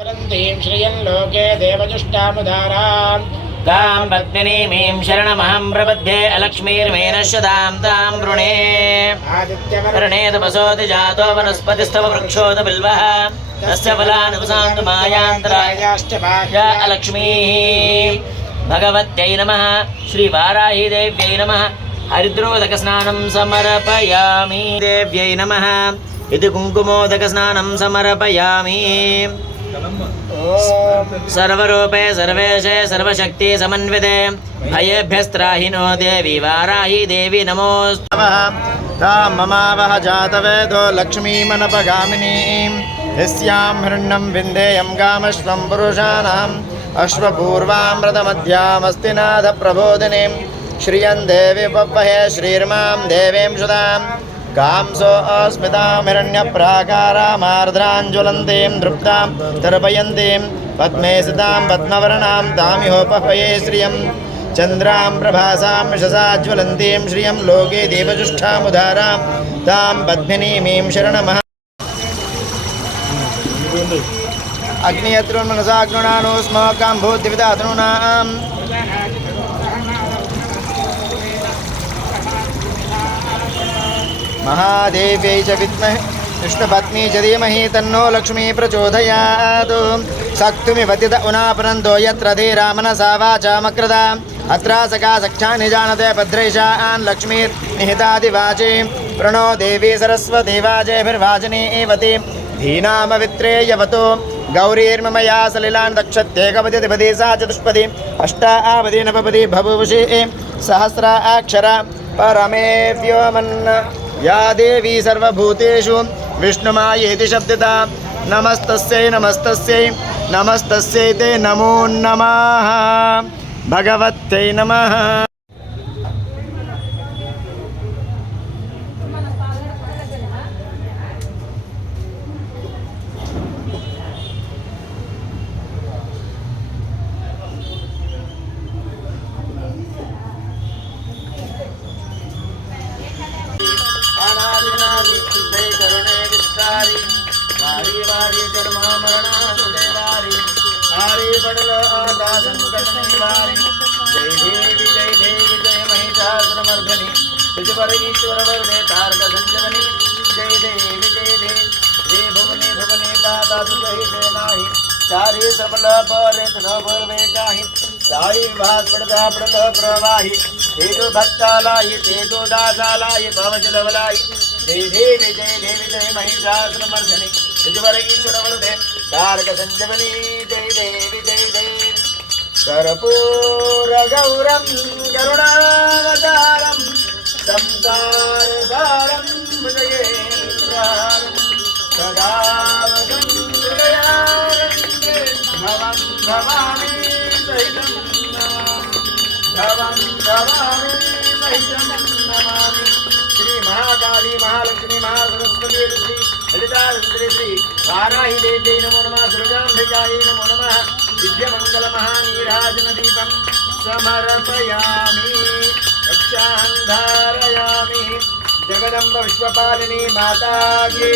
वरन्तीं श्रियं लोके देवजुष्टामुदाराम् तां पद्मिनीमीं शरणमहं प्रपद्ये अलक्ष्मीर्मेनश्यतां तां वृणे वृणेत वसोति जातो वनस्पतिस्तव वृक्षोत बिल्वः तस्य फलानुपसान्तु मायान्तराय याश्च या अलक्ष्मीः भगवत्यै नमः श्रीवाराही देव्यै नमः हरिद्रोदकस्नानं समर्पयामि देव्यै नमः इति कुङ्कुमोदकस्नानं समर्पयामि सर्वरूपे सर्वेशे सर्वशक्ति समन्विते। भयेभ्यस्त्राहिनो देवी वाराही देवी नमोऽस्तु। तां ममावह जातवेदो लक्ष्मीमनपगामिनीं यस्यां हृण्यं विन्देयं गामश्वं पुरुषाणाम्। अश्वपूर्वामृतमध्यामस्ति नाथप्रबोधिनीं श्रियं देवी पप्पहे श्रीर्मां देवीं सुधां कांसो अस्मितां हिरण्यप्राकारामार्द्रां ज्वलन्तीं दृप्तां तर्पयन्तीं पद्मे सितां पद्मवर्णां तामिहोपहये श्रियं चन्द्रां प्रभासां यशसा ज्वलन्तीं श्रियं लोके देवजुष्ठामुदारां तां पद्मिनीमीं शरणमः अग्नियत्रोन्मनसा गृणानो स्म महादेव्यै च विद्महे। विष्णुपत्नी च धीमहि तन्नो लक्ष्मी प्रचोदयात्। शक्तुमिवतित उनापनन्तो यत्र धीरामनसा वाचामकृता अत्रा सखा सख्यानि जानते भद्रैषान् लक्ष्मीर्निहितादिवाचे प्रणो देवी सरस्वती वाजेभिर्वाजनी एवति। धीनामवित्रे यवतो गौरीर्ममया सलिलान् दक्षत्येकपति द्विपदी सा चतुष्पदी। अष्टा आवधि नवपदी भवुषे सहस्रा अक्षरा परमे యా దేవీ సర్వభూతేషు విష్ణుమాయేతి శబ్దిత నమస్తస్యై నమస్తస్యై నమస్తస్యై తే నమో నమ భగవత్యై నమ. विस्तारी वारी वारी जन्म मरणासुते वारी वारी पडल आता संकट निवारी जय देवी जय देवी, जय महिषासुरमर्दनी तुझवर ईश्वर वरदे तारक संजवनी जय देवी जय देवी। हे भुवने भुवने पाता सुगहि से नाही। चारी सबल परे न बोलवे काही। साई भास पडदा पडल प्रवाही। तेजो भक्तालाय तेजो दासालाय भवजलवलाय जय ஜெய் ஜெய் ஜெய் ஜெய் தேவி ஜெய் மகிஷாசுரமர்சனி விஜுவர ஈஸ்வரவருதே தாரக சஞ்சவனி ஜெய் தேவி ஜெய் ஜெய். கரபூர கௌரம் கருணாவதாரம் சம்சார சைதம் நமாமி பவம் பவாமி சைதம் நமாமி వారాహి దేవ్యై నమో నమ సృజాంభిజాయై నమో నమ విద్యమంగళ మహానీరాజన దీపం సమర్పయామి జగదంబ విశ్వపాలిని మాతాజీ